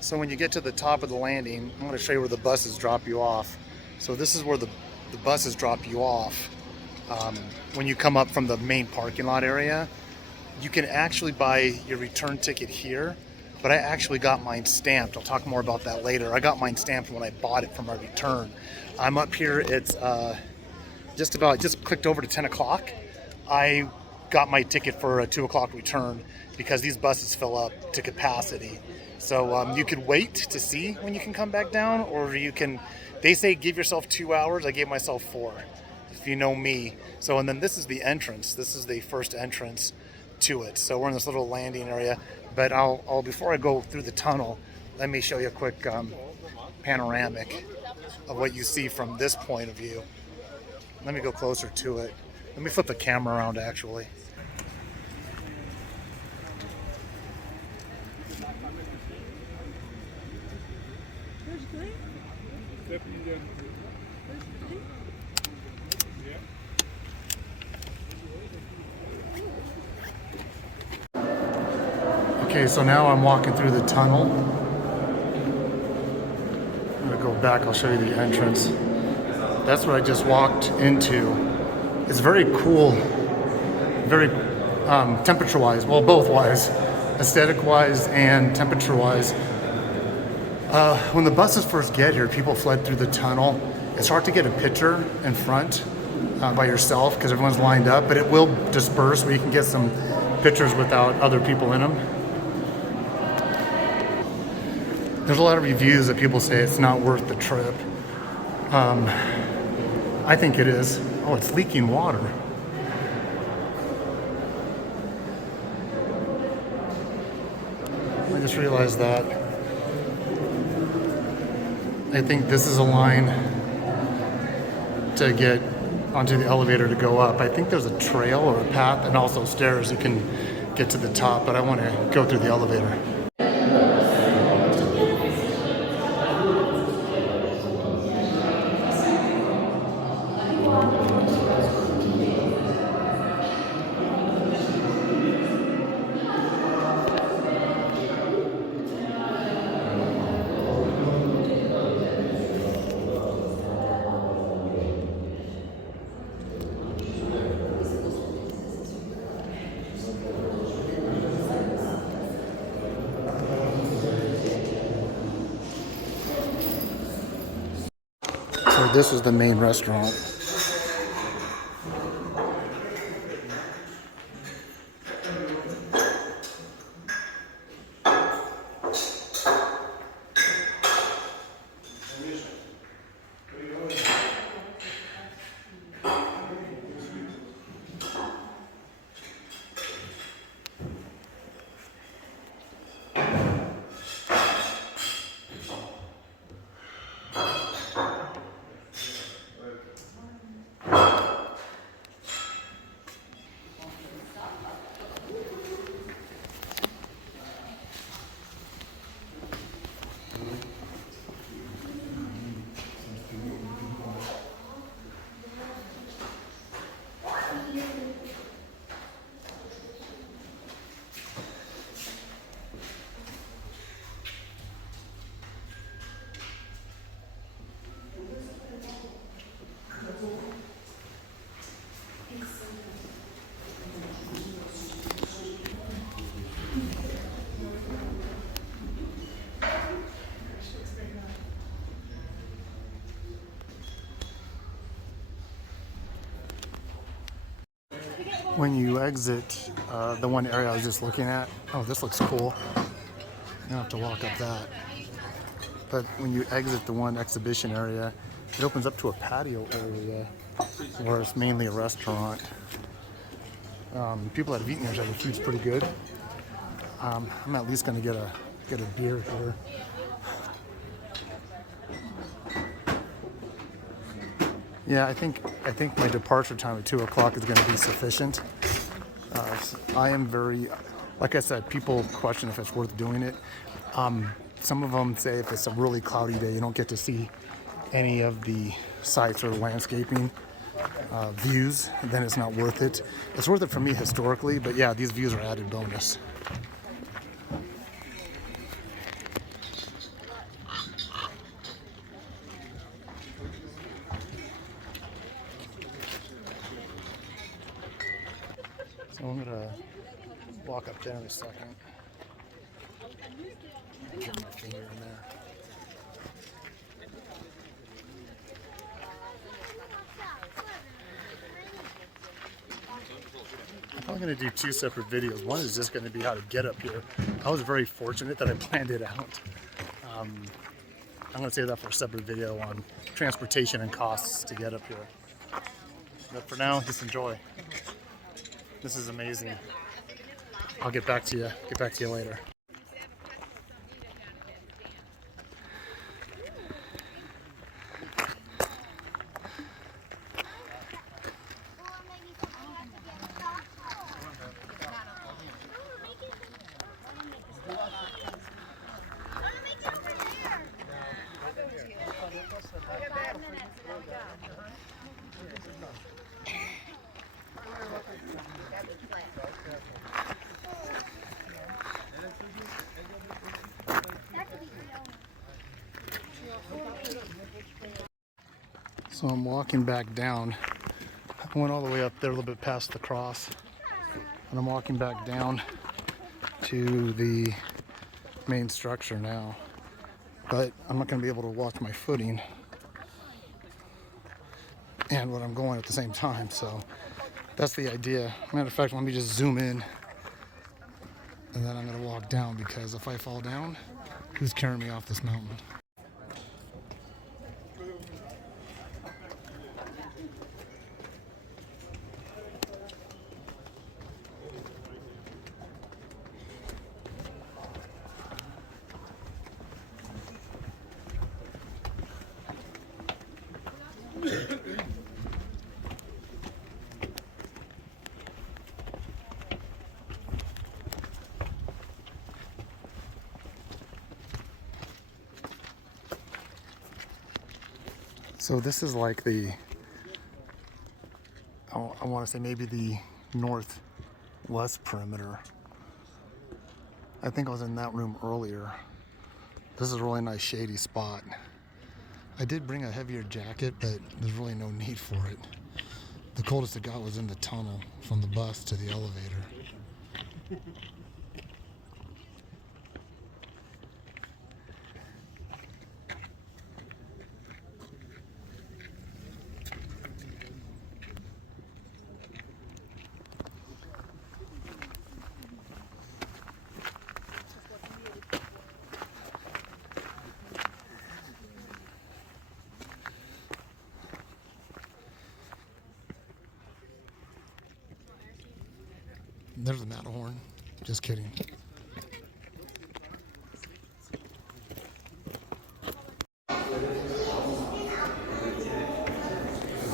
So when you get to the top of the landing, I'm going to show you where the buses drop you off. So this is where the buses drop you off. When you come up from the main parking lot area, you can actually buy your return ticket here, but I actually got mine stamped. I'll talk more about that later. I got mine stamped when I bought it for my return. I'm up here, it's just clicked over to 10 o'clock. I got my ticket for a 2 o'clock return because these buses fill up to capacity. So you could wait to see when you can come back down, or you can, they say give yourself 2 hours. I gave myself 4, if you know me. So, and then this is the entrance. This is the first entrance to it. So we're in this little landing area, but I'll before I go through the tunnel, let me show you a quick panoramic of what you see from this point of view. Let me go closer to it. Let me flip the camera around actually. Okay, so now I'm walking through the tunnel. I'm gonna go back, I'll show you the entrance. That's what I just walked into. It's very cool, very temperature-wise, well, both-wise, aesthetic-wise and temperature-wise. When the buses first get here, people fled through the tunnel. It's hard to get a picture in front by yourself because everyone's lined up, but it will disperse where you can get some pictures without other people in them. There's a lot of reviews that people say it's not worth the trip. I think it is. Oh, it's leaking water. I just realized that. I think this is a line to get onto the elevator to go up. I think there's a trail or a path and also stairs you can get to the top, but I want to go through the elevator. So this is the main restaurant. When you exit the one area I was just looking at, oh, this looks cool. You don't have to walk up that. But when you exit the one exhibition area, it opens up to a patio area where it's mainly a restaurant. People that have eaten here say the food's pretty good. I'm at least gonna get a beer here. Yeah, I think my departure time at 2 o'clock is going to be sufficient. I am very, like I said, people question if it's worth doing it. Some of them say if it's a really cloudy day, you don't get to see any of the sights or landscaping views, then it's not worth it. It's worth it for me historically, but yeah, these views are added bonus. walk up there in a second. Get my finger in there. I'm probably going to do two separate videos. One is just going to be how to get up here. I was very fortunate that I planned it out. I'm going to save that for a separate video on transportation and costs to get up here. But for now, just enjoy. This is amazing. I'll get back to you. Get back to you later. So I'm walking back down. I went all the way up there a little bit past the cross, and I'm walking back down to the main structure now. But I'm not going to be able to watch my footing and what I'm going at the same time. So that's the idea. Matter of fact, let me just zoom in, and then I'm going to walk down, because if I fall down, who's carrying me off this mountain? So this is like the, I want to say maybe the northwest perimeter. I think I was in that room earlier. This is a really nice shady spot. I did bring a heavier jacket, but there's really no need for it. The coldest it got was in the tunnel from the bus to the elevator. There's the Matterhorn. Just kidding.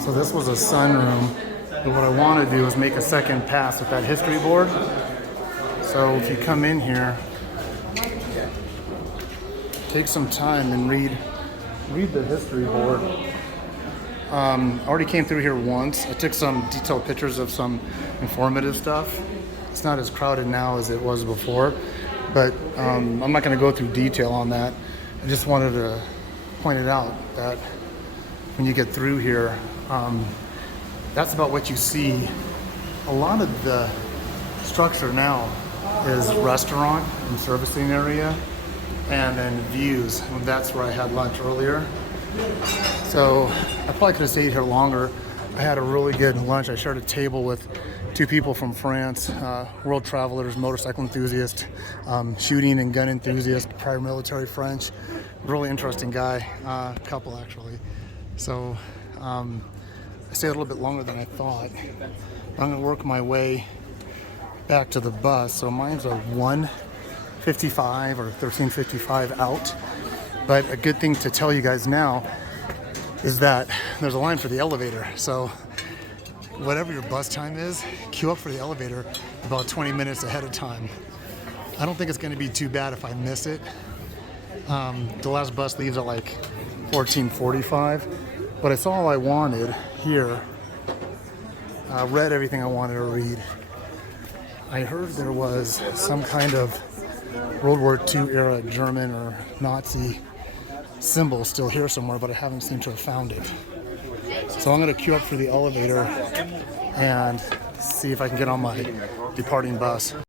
So this was a sunroom, but what I want to do is make a second pass with that history board. So if you come in here, take some time and read the history board. I already came through here once. I took some detailed pictures of some informative stuff. It's not as crowded now as it was before, but I'm not going to go through detail on that. I just wanted to point it out that when you get through here, that's about what you see. A lot of the structure now is restaurant and servicing area, and then views. And that's where I had lunch earlier. So I probably could have stayed here longer. I had a really good lunch. I shared a table with two people from France, world travelers, motorcycle enthusiast, shooting and gun enthusiast, prior military French. Really interesting guy, couple actually. So I stayed a little bit longer than I thought. I'm gonna work my way back to the bus. So mine's a 1:55 or 13:55 out. But a good thing to tell you guys now is that there's a line for the elevator. So whatever your bus time is, queue up for the elevator about 20 minutes ahead of time. I don't think it's going to be too bad if I miss it. The last bus leaves at like 14:45, but it's all I wanted here. I read everything I wanted to read. I heard there was some kind of World War II era German or Nazi symbol still here somewhere, but I haven't seemed to have found it. So I'm going to queue up for the elevator and see if I can get on my departing bus.